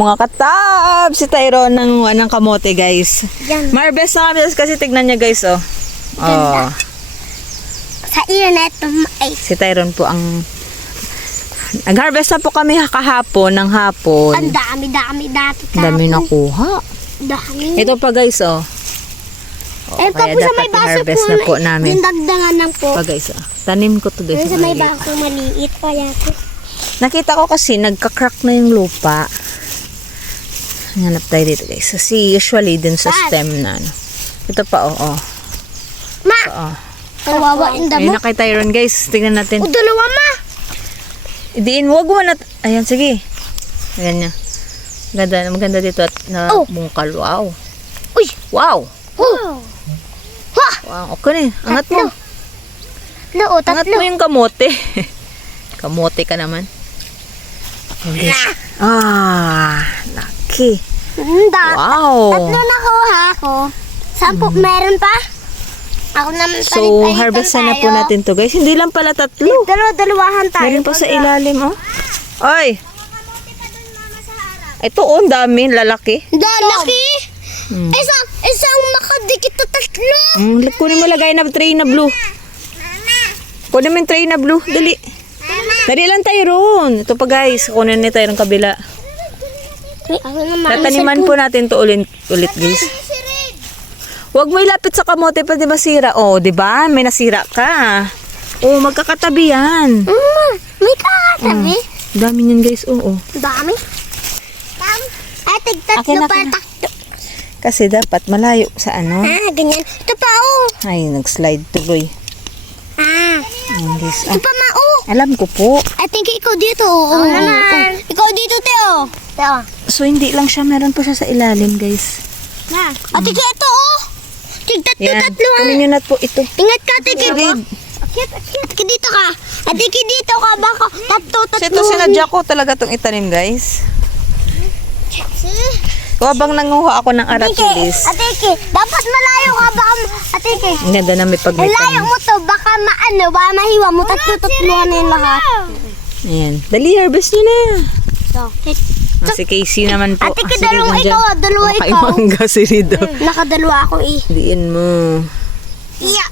mga katab. Si Tyrone ng kamote, guys. Yan. Marbest na kami kasi tignan niya, guys, oh. Oh. Sa iyo na ito ay. Si Tyrone po ang... Nag-harvest na po kami kahapon ng hapon. Ang dami dati ka. Dami nakuha. Dami. Ito pa, guys, oh. Eh, Kaya tapos sa dapat may baso i-harvest na po namin. Yung dagdangan ng po. Pa, guys, oh. Tanim ko to, guys. Yung sa may baso maliit pa yata. Nakita ko kasi nagka-crack na yung lupa. Hanap tayo dito, guys. Kasi usually din sa stem na, ano. Ito pa, oh. Ma! Ito, oh. Kawawa yung Ayun damo. na kay Tyrone, guys. Tingnan natin. O, dalawa ma! Idiin, wag mo na. Ayan, sige. Ayan niya. Maganda dito at na bungkal. Wow. Uy! Wow. Oh! Ha! Wow. Okay na. Angat mo. Angat Tatlo. mo yung kamote. Kamote ka naman. Okay. Lucky. Wow. Tatlo nakuha ko. 10 meron pa? Ako naman So, harvestan na po natin to, guys. Hindi lang pala tatlo. Dalawahan tayo. Meron pa sa ilalim, oh. Ay. Ito, oh, ang dami. Lalaki. Laki! Isang makadikit na tatlo. Kunin mo lagay na tray na blue. Kunin mo yung tray na blue. Dali. Dali lang tayo ron. Ito pa, guys. Kunin na tayo ng kabila. Ako naman. Tataniman po natin to ulit, guys. Huwag mo ilapit sa kamote pa, di ba sira? Oh, di ba? May nasira ka. Oh, magkakatabi yan. May kakatabi. Dami niyan, guys. Oo. Dami. Ay, Akin. tigtatlo pa takto. Kasi dapat malayo sa ano. Ganyan. Ito pa, Ay, nag-slide tuloy. Ayan, guys. Ito pa, Alam ko po. I think ikaw dito, naman. Ikaw dito, Teo. Teo. So, hindi lang siya. Meron po siya sa ilalim, guys. Ate, ito, Yan. Tigtatlo, Kunin nyo na po ito. Ingat ka, Ate, Red. Ate, dito ka. Ate, dito ka. Baka tatlo. Ito sinadya ko talaga itong itanim, guys. Habang nanguha ako ng aratilis. Atike, dapat malayo ka baka Atike. Ang ganda na may pagmitanim. Malayo mo to baka baka mahiwa mo tatlo-tatluhan na yung lahat. Ayan. Dali, harvest nyo na. So, Si Casey naman po. Ate, Sige, dalawa dyan. ikaw, dalawa ikaw. Makaimangga si Rido. Nakadalawa ako Diin mo. Iya.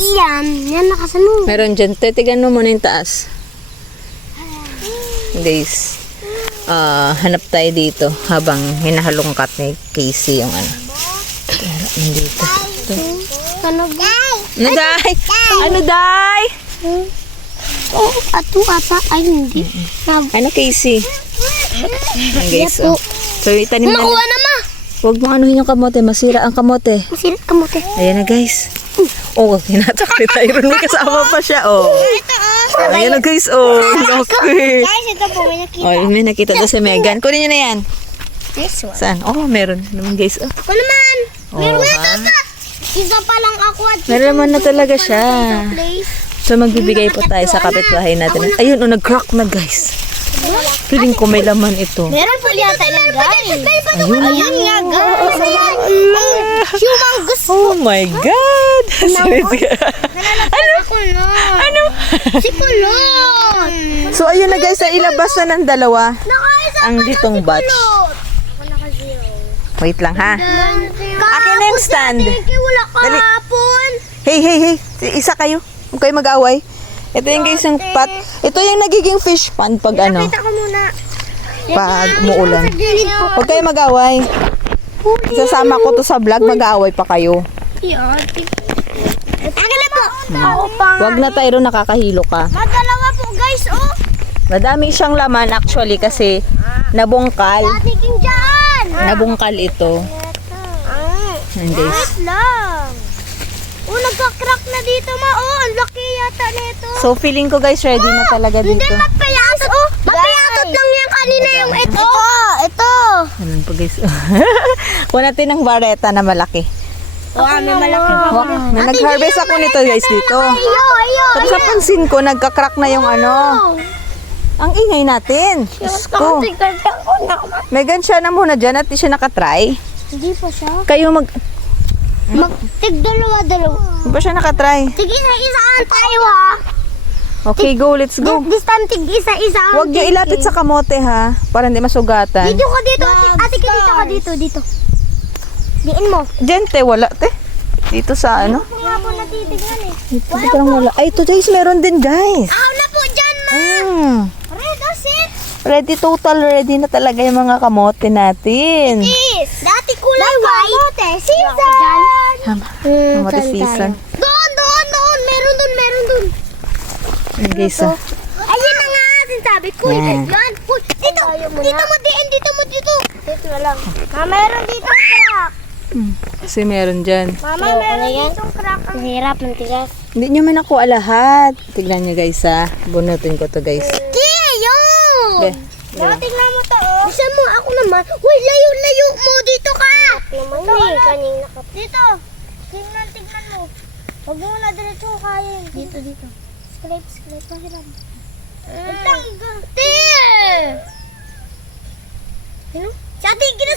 Yan nakasunod. Meron dyan. Tetigan mo muna yung taas. Guys. Hanap tayo dito habang hinahalongkat ni Casey yung ano. Nandito. Ano ba? Ano, Day? Ano, Day? Ato ata. Ay, hindi. Ano, Casey? Ayan, guys. po. So, itanim na. Makuha na ma. Huwag mo anuhin yung kamote. Masira ang kamote. Masirit ka mo, te. Ayan na, guys. Oh, hinatak ni Tyrone. May kasama pa siya, oh. Ayan na, guys. Oh, laki. Guys, ito po, may nakita. Oh, may nakita doon si Megan. Kunin nyo na yan. This one. Saan? Oh, meron naman, guys. Oh. Ako naman. Oh, ha? Isa pa lang ako at Meron naman na talaga siya. place. So, magbibigay po tayo sa kapitbahay natin. Ayun, oh, nag-crack na, guys. Feeling ko may laman ito. Meron po yata lang, guys. Ayun. Ayun nga, guys. Humongous. Oh my God! Ano? Ako na. Ano? Si Kulot. So, ayun na, guys. Ilabas na ng dalawa. Ang ditong batch. Wait lang, ha? Akin na yung stand. Wala Dali. kahapon. Hey. Isa kayo. Huwag kayo mag-away. Ito yung guys yung pot. Ito yung nagiging fish pond pag ano. Kita ko muna. Pag umuulan. Huwag kayo mag-away. Sasama ko to sa vlog. Mag-away pa kayo. Akin na po. Ako pa. Huwag na tayo nakakahilo ka. Madalawa po, guys. Oh. Madami siyang laman actually kasi nabungkal. Atiking dyan. Nabungkal ito. Ayan guys. Lang. Oh, nagka-crack na dito, ma. Oh, ang laki yata nito. So feeling ko guys ready na talaga Hindi dito. mapayatot. Oh, mapayatot lang yan kanina yung ito. Ito. Ganun po guys. Kuha natin ng vareta na malaki. Oh, may malaki. May nag-harvest ako nito guys dito. Ayo. Tapos napansin ko nagka-crack na yung ano. Ang ingay natin. Diyos ko. Megan, siya na muna dyan at di siya nakatry. Hindi pa siya. Kayo Tig dalawa. Di ba siya nakatry? Sige, isaan tayo ha. Okay, go. Let's go. This time, tig isa-isa. ang Huwag niyo ilapit sa kamote ha. Para hindi masugatan. Dito ka dito. Ate ka dito ka dito. Dito. Diin mo. Diyan, te. Wala, te. Dito sa ano? Ako nga po natitignan eh. Dito parang wala. Ay, ito guys. Meron din guys. Aw na po dyan, ma. Red or sit? Ready, total ready na talaga yung mga kamote natin. Is. Dati kulay white. Season. Kamote season. Doon. Meron doon. Ayan guys, ah. Ayun na nga, sinasabi ko. Yan. Yan. Uy, dito mo diin, dito mo. Dito na lang. Ma, meron dito crack. Kasi meron dyan. Mama, meron dito crack. Ang hirap ng tigas. Hindi nyo man nakuha lahat. Tignan nyo guys ha. Bunutin ko to guys. Yun! Okay. Tingnan mo to, oh. Bisa mo, ako naman. Uy, layo mo. Dito ka. Naman eh, kanina ka. Dito. Tingnan mo. Huwag mo na diretso kain. Dito. Scrape. Mahiram. Ate! Ano? Si ate Gina,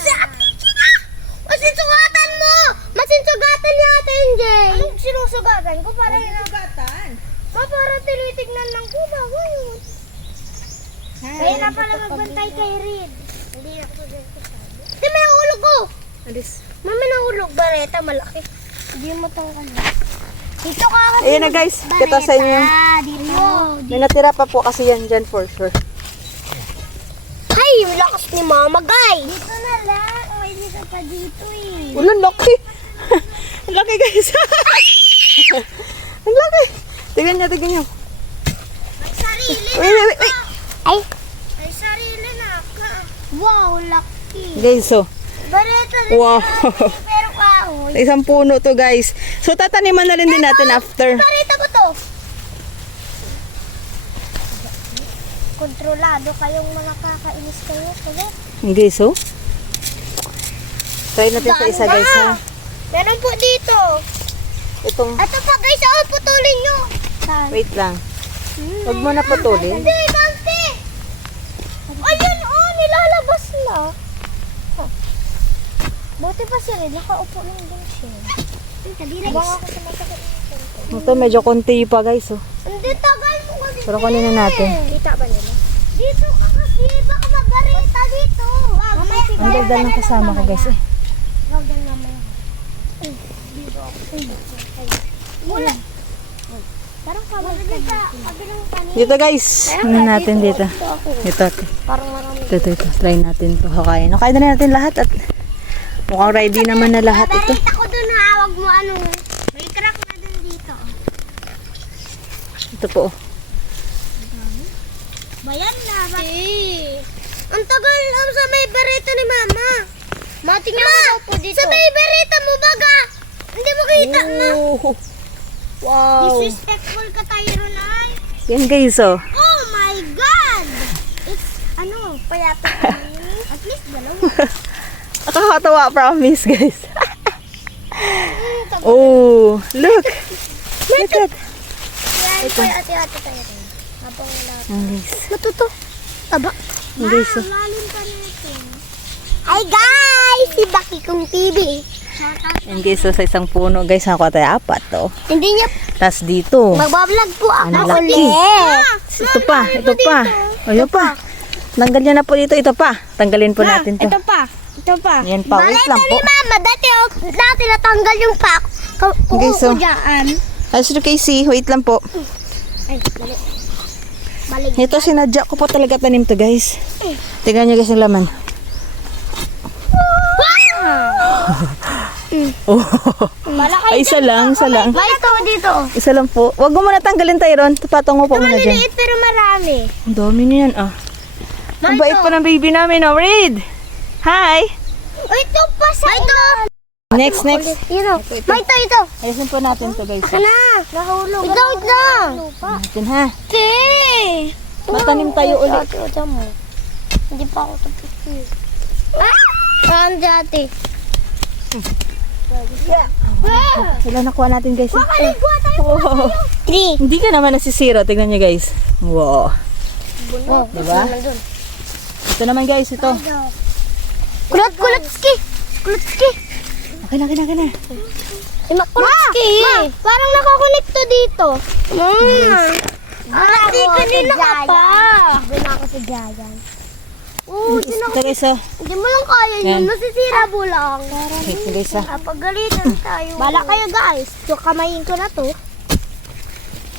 Masinsugatan mo! Masinsugatan ni ate NJ. Anong sinusugatan ko? Para sinusugatan? Para tinitignan lang ko ba? Ngayon. Kaya na pala magbantay kay Reed. Hindi na ako dito sabi. Hindi, may nahulog ko! Alis. Mami, nahulog. Bareta, malaki. Hindi mo tanggal. Dito ka kasi. Ayan na guys. Kita sa inyo. Dito. May natira pa po kasi yan dyan for sure. Ay, yung lakas ni mama, guys. Dito na lang. May dito pa dito eh. Ulan, laki. Ang laki guys. Ang laki. Tignan nyo. May sarili Wait. Ay. May sarili na ka. Wow, laki. Guys, so. Bareta din Wow. pero kahoy. Isang puno to guys. So tataniman na rin din natin after. Bareta ko to. Kontrolado kayong mga kakainis kayo. Kulit. Guys, so. Try natin sa isa guys ha. Meron po dito. Itong, Ito pa guys, putulin nyo. wait lang. Huwag mo na putulin. Hindi, Dante. Ayun, nilalabas na. Buti pa siya rin, nakaupo lang din siya. Baka ako sumasakit. Ito medyo konti pa guys. Oh. Hindi, tagal mo kasi. Pero kunin na natin. Kita ba nila? Dito ka kasi, baka magarita dito. Mamaya, Ang ganda ng kasama ko guys eh. Huwag yan mamaya. Dito ako. Wala. Parang kabilang kanin. Dito guys. Ano natin dito? Ito. Parang marami. Ito. Try natin to. Hakain. Nakain na natin lahat at mukhang ready naman na lahat ito. Barita ko dun ha, wag mo ano. May crack na din dito. Ito po. Bayan na. Ang tagal sa may bereta ni mama. Tingnan mo daw po dito. Sa may bereta mo baga. Hindi mo kita na. Oh. Wow. Disrespectful ka tayo ron ay. Yan guys oh. Oh my God! It's payapa kami. At least dalawa. Nakakatawa promise guys. Oh, look. Look at. Yan po yung ate-ate tayo. Habang wala. Yan guys. Matuto. Taba. Yan guys oh. Lalim pa natin. Hi guys! Si Baki kong TV. Yan guys oh, sa isang puno guys. Nakuha tayo 4 to. Hindi niya Tapos dito. magbablog po ako. Ang laki. Ito pa. Ayun pa. Tanggal nyo na po dito. Ito pa. Tanggalin po natin to. Ito pa. Yan Yan pa. Wait lang po. Mama, dati natanggal yung pack. Okay, so- Dyan. As you can see, wait lang po. Ay, mali. Balik. Ito sinadya ko po talaga tanim to guys. Tignan nyo guys yung laman. Oh. Malaki. Ay, isa lang. May ito dito. Isa lang po. Huwag mo muna tanggalin tayo ron. Patong mo po muna dyan. Maliliit pero marami. Ang dami niyan ah. Ang bait pa ng baby namin oh. Reed! Hi! Ito pa sa ito. Next. Yun o. Ito. Ayusin po natin to guys. Na. Nahulog. Ito. Natin ha. Te. Matanim tayo ulit. Ate, mo. Hindi pa ako tapos. Saan dati? Sila nakuha natin guys. Kaligwa tayo. Wow. 3. Hindi ka naman nasisira. Tignan nyo guys. Wow. Diba? Ito naman guys. Ito. Kulotski. Okay na. Kulotski. Parang nakakonekto dito. Ate, kanina ka pa. Bina ako si Jayan. Oo, Ito guys, oh. hindi mo lang kaya yun. Yan. Nasisira mo lang. Ito guys, oh. Pagalitan tayo. Bala kayo guys. So, kamayin ko na to.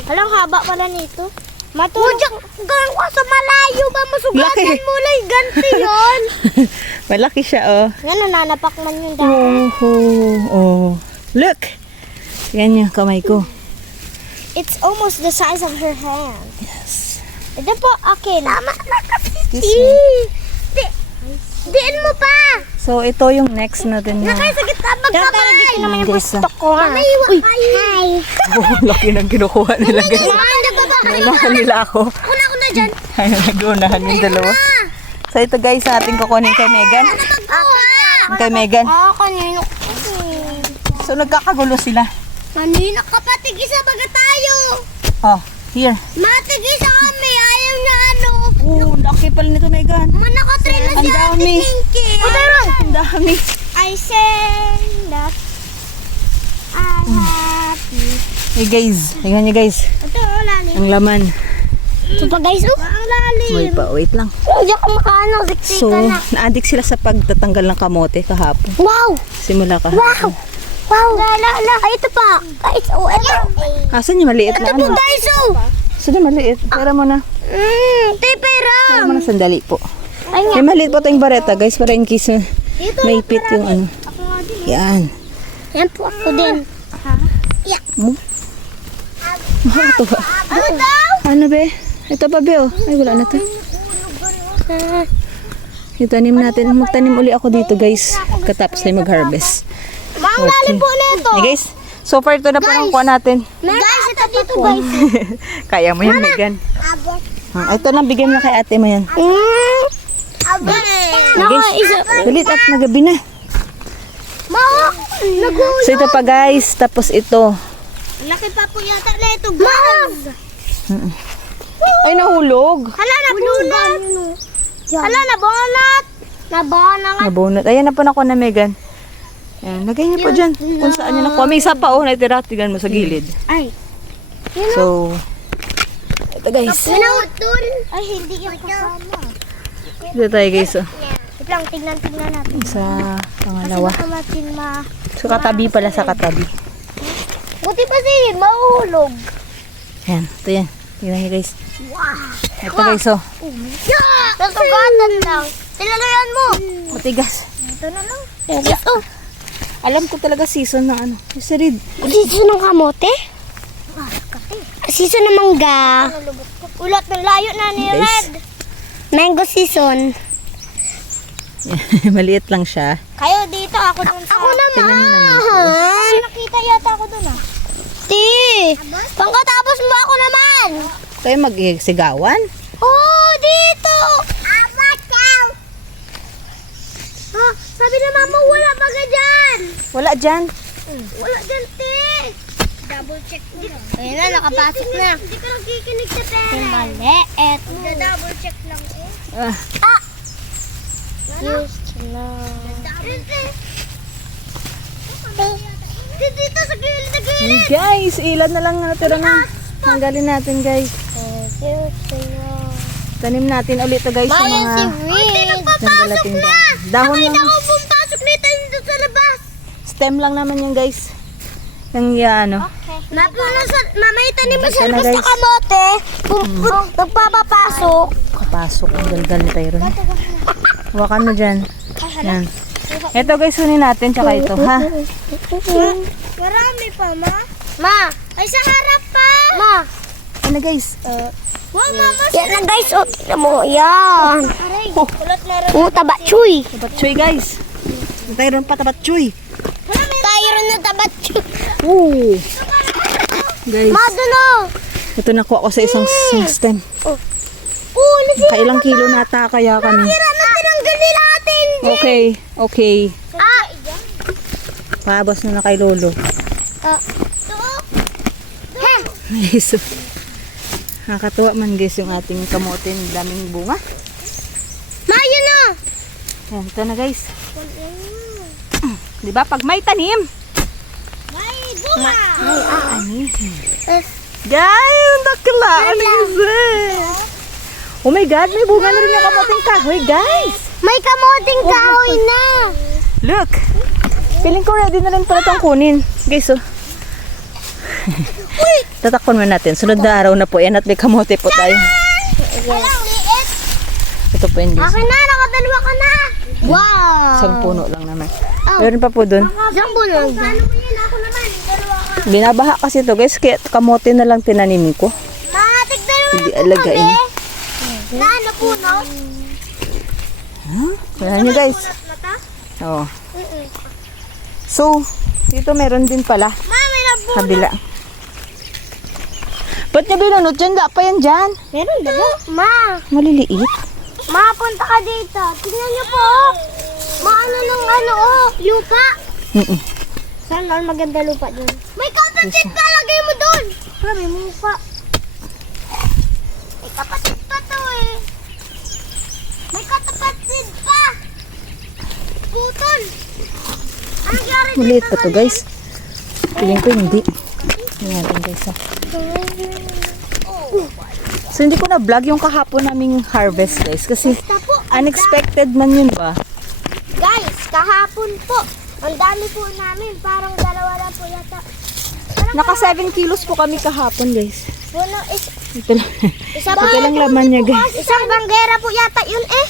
Alang haba pala nito. Matulog. Gawin ko sa malayo ba? Masugatan Laki. mo lang. Ganti yun. Malaki siya, oh. Nga, nananapak man yung dahil. Oh. Look! Yan yung kamay ko. It's almost the size of her hand. Yes. Ito po, akin. Tama na kasi. This one. Diin mo pa. So, ito yung next natin na. Nakay sa gitna magkabay. Dito naman yung guys, ah. ko. Mamaiwa kayo. Hi. Oh, laki ng kinukuha nila guys. Naunahan nila ako. Una ko na dyan. Ayun, nag-uunahan yung dalawa. So, ito guys, ating kukunin kay Megan. Yung kay Megan. Kanino. So, nagkakagulo sila. Kanina kapatid isa baga tayo. Oh, here. Matig isa kami. Ayaw na ano. Oh, laki pala nito, Megan. Manakatrain na Ang si Ate dami. Pinky. Ang dami. I say that I'm happy. Hey guys, tingnan niyo guys. Ito, lalim. Ang laman. Ito pa guys, oh. Ang lalim. Wait lang. Diyan ka makaano, So, na-addict sila sa pagtatanggal ng kamote kahapon. Wow! Simula ka. Wow! Wow! La. Ay, ito pa. Guys, oh, ito. Asan yung maliit na Ito po ano? guys, oh. Saan yung maliit? Pera mo na. Pera. Pera mo na sandali po. Ay, nga. May maliit po tayong bareta guys para in case Dito, may pit yung ano. Ako nga din. Yan. Yan po ako din. Mo? Ito ba? Ano daw? Ano be? Ito pa be oh. Ay wala na to. Itanim natin. Magtanim uli ako dito guys. Katapos na mag-harvest. Mga lalim po na ito. Hey guys, so far ito na po ang kuha natin. Guys, ito dito guys. Kaya mo yan, Megan. Ito lang, bigyan mo na kay ate mo yan. Naka, isa. Galit at magabi na. Nag-uulog. So ito pa guys, tapos ito. Laki pa po yata na ito, guys. Ay, nahulog. Hala, nabunat. Hala, nabunat. Nabunat. Nabunot. Ayan na po na na Megan. Ayan, lagay niyo po dyan. Kung saan niyo nakuha. May isa pa oh, natira. Tigan mo sa gilid. Ay. So, ito guys. Pinautul. Ay, hindi yung kasama. Dito tayo guys oh. Wait lang, tignan natin. Sa Kasi pangalawa. baka natin So katabi pala sa katabi. Buti pa siya, mahulog. Ayan, ito yan. Tingnan niyo guys. Wow. Ito guys oh. Nasugatan lang. Tilalayan mo. Matigas. Ito na lang. Yes, oh. Alam ko talaga season ng ano. Yung sarid. Season ng kamote? Season ng mangga. Ulat ng layo na ni Guys. Red. Mango season. Maliit lang siya. Kayo dito, ako dun sa... Ako naman. Tingnan mo naman. Ay, nakita yata ako dun ah. Ti, pangkatapos mo ako naman. Kayo mag-sigawan? Oh, dito. Ah, sabi na mama, wala pa ka dyan. Wala dyan. Wala dyan, Ti. Double check mo na. Ayun na, nakapasok na. Hindi ka nakikinig sa pera. Maliit. Double check lang eh. Ah, Just dito sa gilid na gilid. hey guys, ilan na lang natira na. Tanggalin natin guys. Tanim natin ulit to guys sa Mayan si mga Reed. nagpapasok na. Dahon Nakita lang. ko pumasok nito dito sa labas. Stem lang naman yung guys. Yung ano. Mamay tanim mo sa Ito na, labas na guys. kamote. Nagpapapasok. Kapasok ang galgal ni Tyron. Hawakan mo dyan. Yan. Ito guys, hunin natin. Tsaka ito ha. Marami pa, ma. Ma. Ay, sa harap pa. Ma. Ano guys? Wow, mama. Yan na guys. O, tignan mo. Yan. Kulat na rin. Tabatsuy. Tabatchoy guys. Tyron pa tabatchoy. Tyron na tabatsuy. Ooh. Guys, Ma, doon o. ito nakuha ko sa isang stem. Kailang kilo nata kaya kami. Tira na tinanggal nila atin. Okay. Ah. Paabos na kay Lolo. Guys, nakakatuwa man guys yung ating kamote. Daming bunga. Ma, yun na. Ayan, ito na guys. Diba? Pag may tanim, May bunga. ay aanihin. Guys, ang dakla. Ano kasi? Oh my God, may bunga na rin yung kamuting kahoy, guys. May kamuting kahoy na. Look. Feeling ko ready na rin pala itong kunin. Guys, oh. Tatakpan mo natin. Sunod na araw na po yan at may kamote po tayo. Walang liit. Ito po yun, guys. Akin na, nakadalawa ka na. Wow. Isang puno lang naman. Meron pa po dun. Isang puno lang. Ano mo yan? Ako naman. Dalawa ka. Binabaha kasi ito, guys. Kaya kamote na lang tinanim ko. Matignan mo Hindi alagain. na ano puno? Ayan nyo, guys. Mata? Oo. So, dito meron din pala. Mami, nabuno. Kabila. Ba't niya binunot dyan? Da pa yan dyan. Meron ba? Ma, Maliliit. mapunta ka dito. Tingnan niyo po. Maano ng ano, lupa. Mm-mm. Saan lang maganda lupa dun? May kapatid pa, lagay mo dun. May mupa. May kapatid pa to eh. May kapatid pa. Putol. Ano nangyari dito? Maliit pa to, guys. Feeling ko hindi. Tingnan natin, guys. Ha? So, hindi ko na vlog yung kahapon naming harvest, guys. Kasi unexpected man yun ba? Guys, kahapon po. Ang dami po namin. Parang dalawa lang po yata. Parang Naka 7 kilos po kami kahapon, guys. puno is Ito lang. Ito lang laman niya, guys. isang banggera po yata yun eh.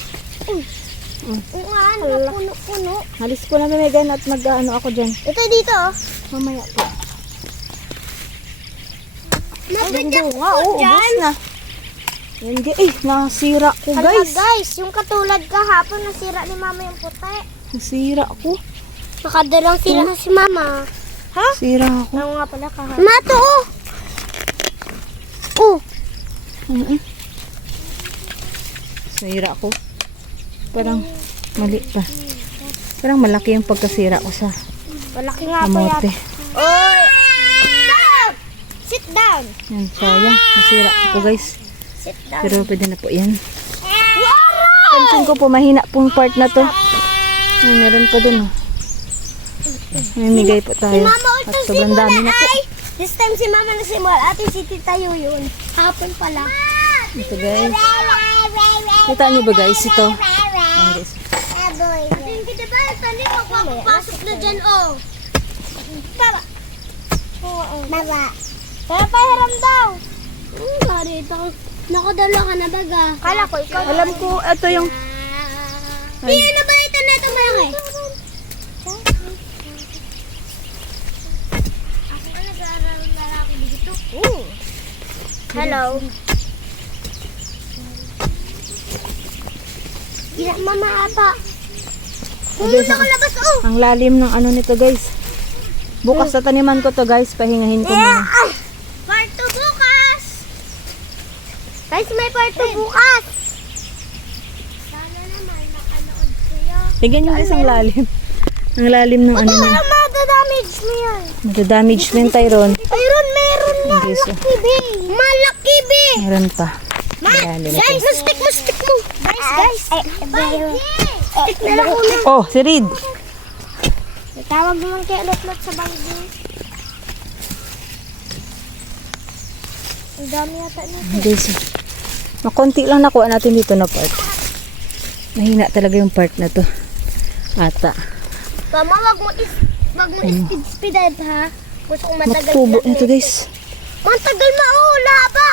Oo nga, puno-puno. Halis ko na Megan at mag-ano ako dyan. Ito dito oh. Mamaya po. Napadyak Nga, oo, ubos na. Hindi, nasira ko, Hala guys. guys, yung katulad kahapon nasira ni mama yung puti. Nasira ko. Nakadalang sira si mama. Ha? Sira ako. Ano nga pala kahapon? Mato oh! Oh! Sira ko. Parang mali pa. Parang malaki yung pagkasira ko sa Malaki nga po kamote. yata. Oy! Stop! Sit down! Yan, sayang. Nasira ko, guys. Sit down. Pero pwede na po yan. Wow! Pansin ko po, mahina pong part na to. Ay, meron pa dun, oh. Mamimigay po Si tayo. mama At ultong sobrang dami simula na po. ay! This time si mama nagsimula. Atin si tita yun. Hapon pala. Ito, guys. Kita niyo ba, guys? Ito. Ayan, guys. Hindi diba? Tanim magpapasok na dyan, oh. Baba. Baba. Kaya pahiram daw. Garito. Nakadala ka na baga. Kala ko ikaw. Alam ko, ito yung... Hindi na ba ito na ito malaki? Ako ang nag-aaral na ako dito. Hello. Mama ata. Guys, Nakalabas, oh. ang lalim ng ano nito, guys. Bukas sa taniman ko to, guys. Pahingahin ko muna. Part 2 bukas. Guys, may part 2 bukas. Sana naman makanood kayo. Tignan yung isang lalim. Ang lalim ng ano niya. Madadamage mo yan. Madadamage mo yung Tyron. Ayun, meron na. Guys, oh. Malaki, be. Malaki, be. Meron pa. Guys, stick mo, stick mo. Guys. Stick na lang una. Oh, si Reed. Tawag naman kay Lotlot sa banggi. Ang dami yata nito. Guys, makonti lang nakuha natin dito na part. Mahina talaga yung part na to. Ata. Mama, wag mo speed ha. Gusto kong matagal. Magtubo nito, guys. Matagal laba.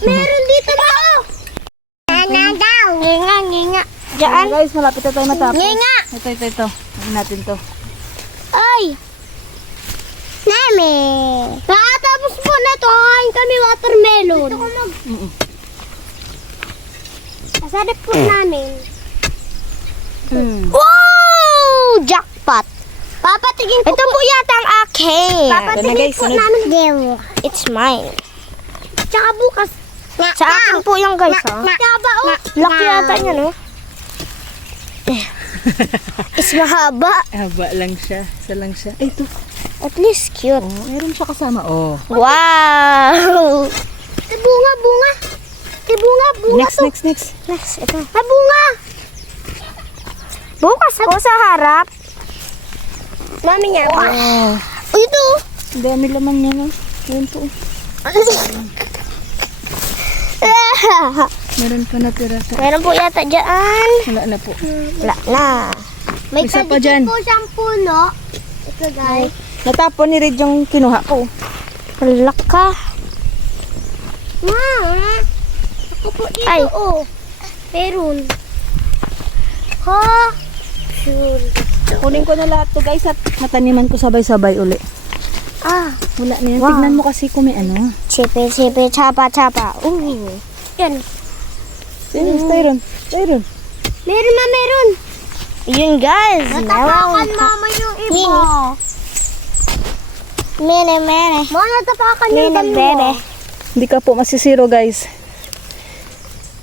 Meron dito ba? Nana daw. Nginga. Diyan. Guys, malapit na tayo matapos. Nginga. Ito. Ano natin to? Ay. Nami. Nakatapos po na to. Kain kami watermelon. Ito ko mag... Kasarap po namin. Wow! Jackpot. Papatigin ko. Ito po yata ang akin. Papatigin guys, po sunod. namin. It's mine. Tsaka bukas. Sa akin po yung guys, ha? Tsaka ba, oh? Laki yata niya, no? Is mahaba. Haba lang siya. Isa lang siya. Ay, ito. At least cute. Oh, meron siya kasama. Oh. Wow! Bunga. Next. Next, ito. Bunga! Bukas po sa harap. Mami niya. Wow. Uy, ito. Ang dami laman niya, no? Ayan po. Meron pa natira sa... Meron po yata dyan. Wala na po. Wala na. May Isa pa kadikit dyan. po siyang puno. Ito guys. Natapon ni Red yung kinuha ko. Wala ka. Ma. Ako po dito. Ay. Oh. Meron. Ha? Sure. Kunin ko na lahat to guys at mataniman ko sabay-sabay uli. Ah. Wala na yan. Wow. Tignan mo kasi kung may ano. Chipe, chapa. Yan. Styron. Meron na meron. Yun guys. Natapakan mama yung iba. Mene. Mga natapakan yung dalawa. Hindi ka po masisiro guys.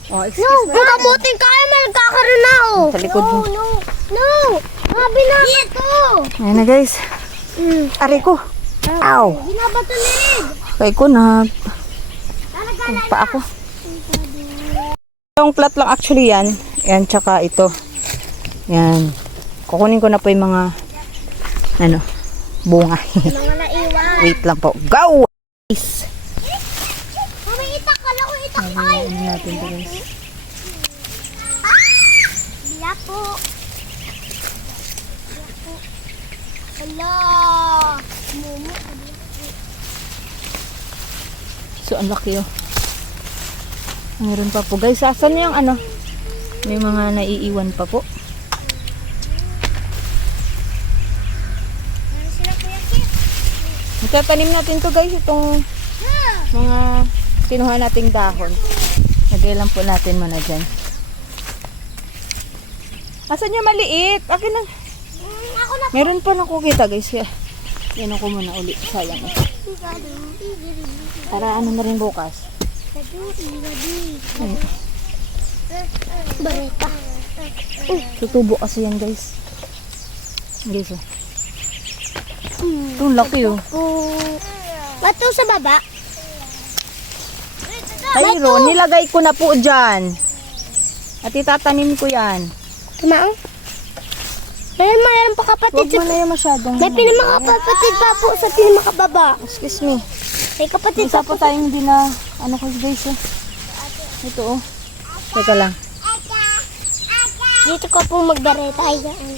Oh, excuse No, kung kabuting kaya man nagkakaroon na oh. Sa likod mo. No. Sabi na ito. Ayan na guys. Aray ko. Ow. Binabato ni Red. Kaya ko na. Pa ako. Yung plat lang actually yan. Yan tsaka ito. Yan. Kukunin ko na po yung mga ano, bunga. Mga naiwan. Wait lang po. Go! Guys. May itak ka lang. Itak ay. Ano natin ito guys. Bila po. Hala. Mumu. So, ang laki oh. Mayroon pa po. Guys, asan yung ano? May mga naiiwan pa po. Ano sila Kuya Kit? Magtatanim natin to guys. Itong mga kinuha nating dahon. Lagay lang po natin muna dyan. Asan yung maliit? Akin na. Ako na. Meron pa nakukita guys. Kaya yan ako muna uli. Sayang eh. Para ano na rin bukas. Barita. Tutubo kasi yan guys. Guys oh. Itong laki oh. Bato sa baba. Ayun, nilagay ko na po dyan. At itatanim ko yan. Tumaang. Mayroon pa kapatid. Huwag mo na yan masyadong. May pinamakapatid pa po sa pinamakababa. Excuse me. May kapatid Isa pa po. po tayong hindi na, ano ko guys oh. Ito oh. Teka lang. Dito ka po magbareta. Ayan.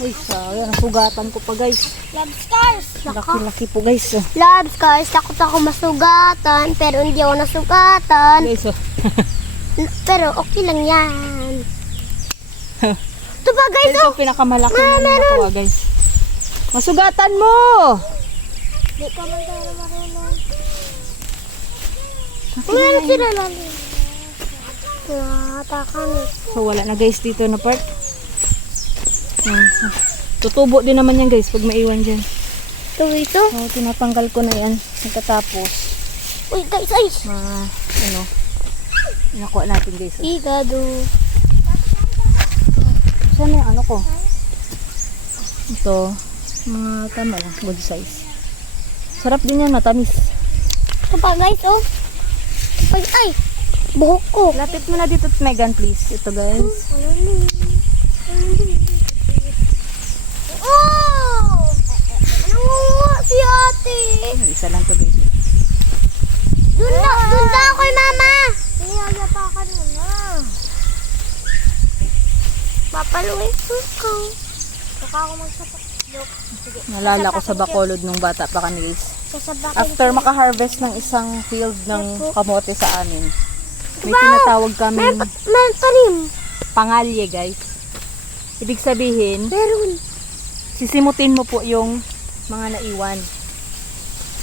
Uy, sayang. Sugatan ko pa guys. Love stars. Laki-laki po guys oh. Love stars. Takot ako masugatan. Pero hindi ako nasugatan. Guys oh. Pero okay lang yan. Ito ba guys Ito oh? pinakamalaki na nakuha guys. Masugatan mo! Di ka man tayo marunong. Meron sila lalim. Natakan eh. So wala na guys dito na part. Tutubo din naman yan guys pag maiwan dyan. Ito. So tinatanggal ko na yan. Pagkatapos, Uy guys, ay. ano, nakuha natin guys. Igado. Saan yung ano ko? Ito, mga tama lang, good size. Sarap din yan, matamis. Ito pa guys oh. Ay. Buhok ko. Lapit mo na dito, Megan, please. Ito guys. Oh! Nangunguha si ate. Isa lang to guys. Doon na ako kay mama. Niyagapakan mo na. Papaluin ko. Baka ako magsapak. Sige. Nalala ko sa Bacolod nung bata pa kami guys. Sasabakin After maka-harvest ng isang field ng kamote sa amin, may tinatawag kami Meron pa rin. pangalye guys. Ibig sabihin, Meron. sisimutin mo po yung mga naiwan.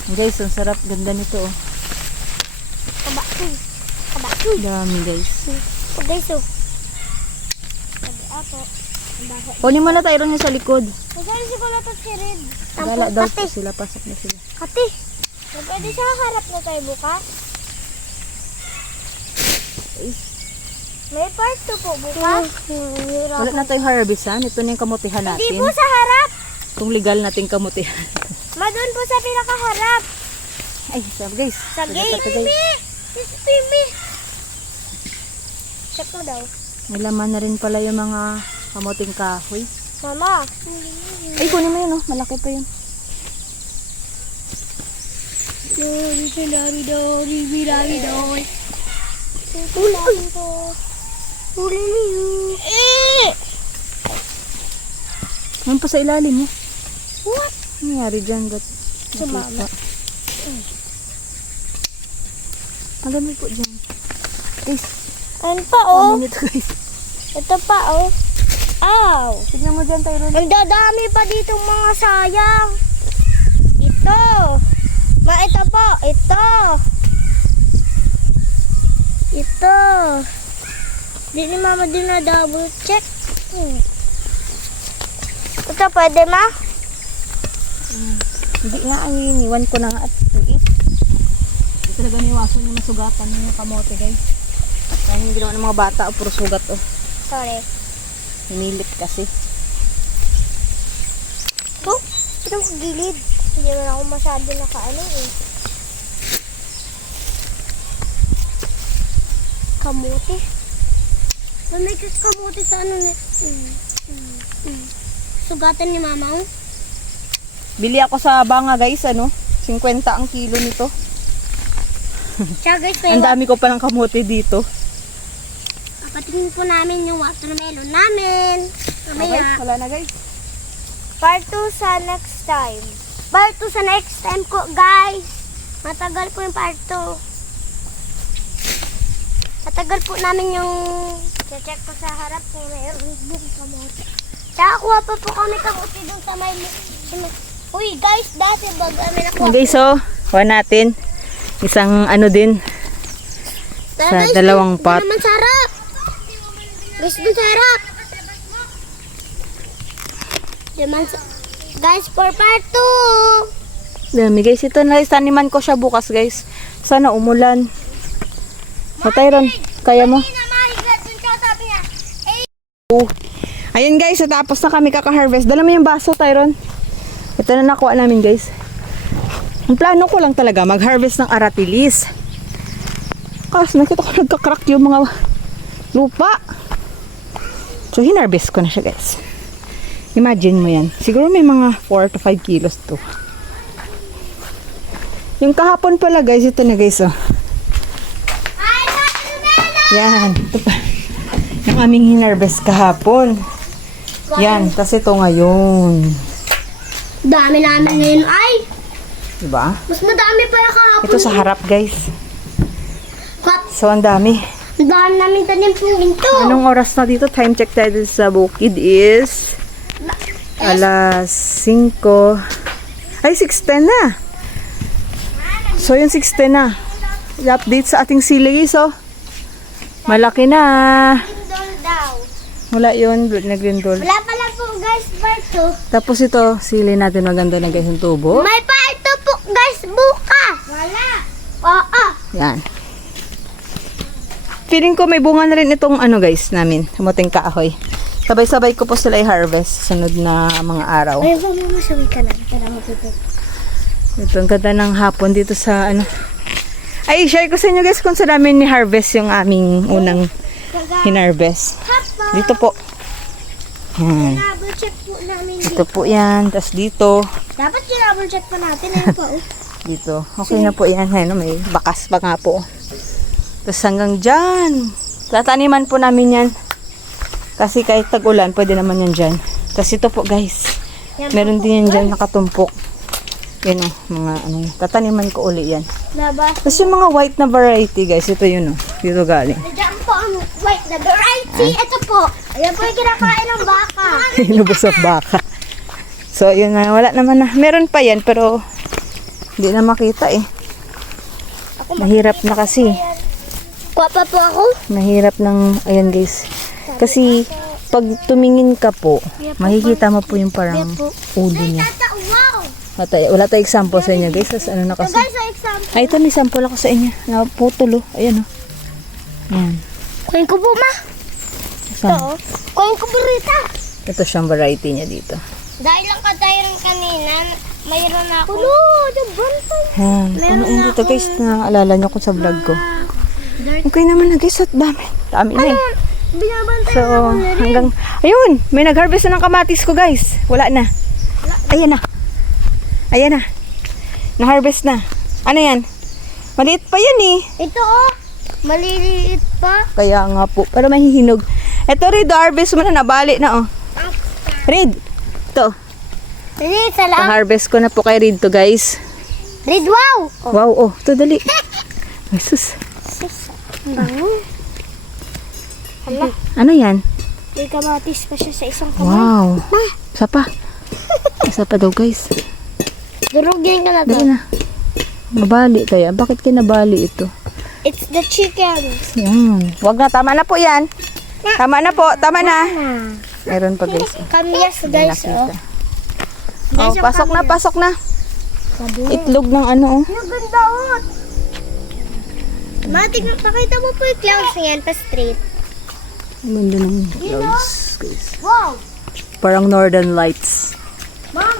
Guys, ang sarap. Ganda nito oh. Kabaksoy. Dami guys. Oh guys oh. Sabi ako. Kunin mo na tayo rin sa likod. Masaya si Kuya to si Red. Gala daw po sila. Pasok na sila. Ate. Pwede siya harap na tayo bukas? May part 2 po bukas. Wala na tayong harvestan. Ito na yung kamutihan Hindi natin. po sa harap. Itong legal nating kamutihan. Doon po sa pinakaharap. Ay, sabi guys. Sa gate. Timmy. Check mo daw. May laman na rin pala yung mga kamuting kahoy. Mama. Ay, kunin mo yun, oh. Malaki pa yun. Huli niyo. Ngayon pa sa ilalim, oh. What? Ano nangyari dyan? Sumama. Ang dami po dyan. Guys, Ano pa, oh? ano nito, guys? Ito pa, oh. Ow! Tignan mo dyan, Tyrone. Ang dadami pa dito mga sayang. Ito. Ito po. Ito. Ito. Di ni mama din na double check. Ito pwede ma? Hindi nga, ang iniwan ko na nga at liit. Hindi talaga niwasan yung masugatan ng kamote, guys. Kaya yung ginawa ng mga bata, o puro sugat, oh. Sorry. Hinilit kasi. Oh, ito ang gilid. Hindi naman ako masyado nakaano eh. Kamote. May kamote sa ano na. Sugatan ni mama oh. Bili ako sa banga, guys, ano? 50 ang kilo nito. Siya guys, Ang dami ko palang kamote dito. papatingin po namin yung watermelon namin. Okay, Mamaya. wala na, guys. Part 2 sa next time. Part 2 sa next time ko, guys. Matagal po yung part 2. Matagal po namin yung check ko sa harap kung mayroon din kamote. Tsaka kuha pa po kami kamote dun sa may... Uy, guys, dati bag kami nakuha. Okay, so, kuha natin. Isang ano din. Tara, sa dalawang pot. Naman sa harap. Guys, dun sa harap. Guys, for part 2. Dami, guys. Ito na, taniman ko siya bukas, guys. Sana umulan. O, Tyron, kaya mo? Ayun, guys. Tapos na kami kaka-harvest. Dala mo yung baso, Tyron. Ito na nakuha namin, guys. Ang plano ko lang talaga, mag-harvest ng aratilis. Kasi nakita ko nagka-crack yung mga lupa. So, hinarvest ko na siya, guys. Imagine mo yan. Siguro may mga 4 to 5 kilos to. Yung kahapon pala, guys, ito na, guys, oh. Yan. Ito pa. Yung aming hinarvest kahapon. Yan. Tapos ito ngayon. Dami namin ngayon ay. Diba? Mas madami pa yung kahapon. Ito sa harap, guys. What? So, ang dami. Ang dami namin tanim pong ito. Anong oras na dito? Time check tayo sa bukid is alas 5. Ay, 6:10 na. So, yung 6:10 na. I-update sa ating sili, so. Malaki na. Grindol daw. Wala yun, nagrindol. Wala pala po guys, part 2. Tapos ito, sili natin maganda na, guys, yung tubo. May part 2 po guys bukas. Wala. Oo. Yan. Feeling ko may bunga na rin itong ano, guys, namin. Kamuting kahoy. Sabay-sabay ko po sila i-harvest sunod na mga araw. Ay, ba mo masawi ka na. Para matutog. Ito, ang ganda ng hapon dito sa ano. Ay, share ko sa inyo, guys, kung saan namin ni-harvest yung aming unang hinarvest. Dito po. Yan. Double check po namin Ito po yan. Tapos dito. Dapat double check pa natin. Ayun po. Dito. Okay na po yan. Ayun, may bakas pa nga po. Tapos hanggang dyan. Tataniman po namin yan. Kasi kahit tag-ulan, pwede naman yan dyan. Tapos ito po, guys. Meron din yan dyan nakatumpok. Yan o. Mga ano. Tataniman ko uli yan. Labas. Tapos yung mga white na variety, guys. Ito yun o. Dito galing. Nandiyan po ang white na variety. Ito po. Ayan po yung kinakain ng baka. Inubos ang baka. So, yun na. Wala naman na. Meron pa yan, pero hindi na makita eh. Mahirap na kasi. Kuha pa po ako. Mahirap ng, ayan guys. Kasi, pag tumingin ka po, makikita mo po yung parang ulo niya. Wow. Wala tayo example sa inyo guys. Kasi ano na kasi. Guys, sa example. Ay, ito may sample ako sa inyo. Naputol oh. Ayan oh. Ayan. Kuhin ko po ma. Saan? Kuhin ko burita. Ito siyang variety niya dito. Dahil lang katayo rin kanina, mayroon na ako. Ulo, diyan pa. Ayan. Ano dito guys, naalala niyo ko sa vlog ko. Okay naman na guys, at dami. Dami na eh. Binabantay So, hanggang, ayun, may nag-harvest na ng kamatis ko guys. Wala na. Ayan na. Ayan na. Na-harvest na. Ano yan? Maliit pa yan eh. Ito oh. Maliliit pa. Kaya nga po. Para mahihinog. Ito Reed, harvest mo na. Nabali na oh. Reed. Ito. Dali, salam. Pa-harvest ko na po kay Reed to guys. Red, wow! Wow, oh. Ito dali. Ay sus. Bango. Hala, Ano yan? may kamatis pa siya sa isang kamay. Wow. Isa pa. Isa pa daw guys. Durugin ka na to. Dali na. Nabali kaya. Bakit kinabali ito? It's the chicken. Yan. Wag na. Tama na po yan. Tama na po. Tama na. Meron pa guys. Kamyas, Hindi guys, nakita. oh. Oh, Guys, pasok na, pasok na. Sabi. Itlog ng ano oh. Ang ganda, oh. Matik na, pakita mo po yung clouds ngayon pa straight. Ang ganda ng clouds guys. Wow! Parang Northern Lights. Ma'am,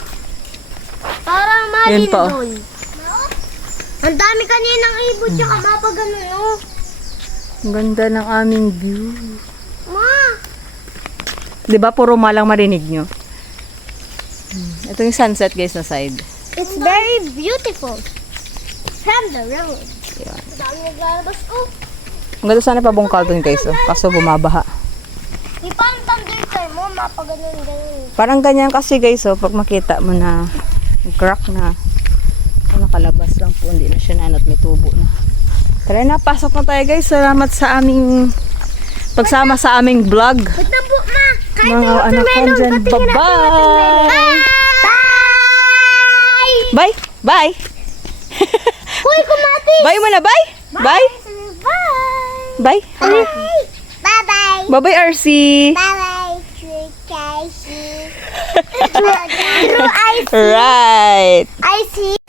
parang Yun malin pa, oh. doon. Ang dami kaninang ibon tsaka mapa ganun, oh. Ang ganda ng aming view. Ma! Di ba puro malang marinig nyo? Ito yung sunset guys na side. It's very beautiful. From the road. Yan. Ang dami naglalabas, oh. Ang ganda sana pabungkal dun guys oh. Kaso bumabaha. Di pa ang thunder mo, mapa ganun. Parang ganyan kasi guys oh. Pag makita mo na crack na. Nakalabas lang po. Hindi na siya na at may tubo na. Tara na, pasok na tayo guys. Salamat sa aming pagsama sa aming vlog. Ba't na po, ma? Kahit Mga yung anak ko watermelon, dyan, patingin natin yung bye-bye! watermelon. Bye! Bye! Bye! Uy, kumati! Bye mo na, bye! Bye! Bye! Bye! Bye-bye! Bye-bye, RC! Bye-bye, True Icy. True Icy. Right! Icy.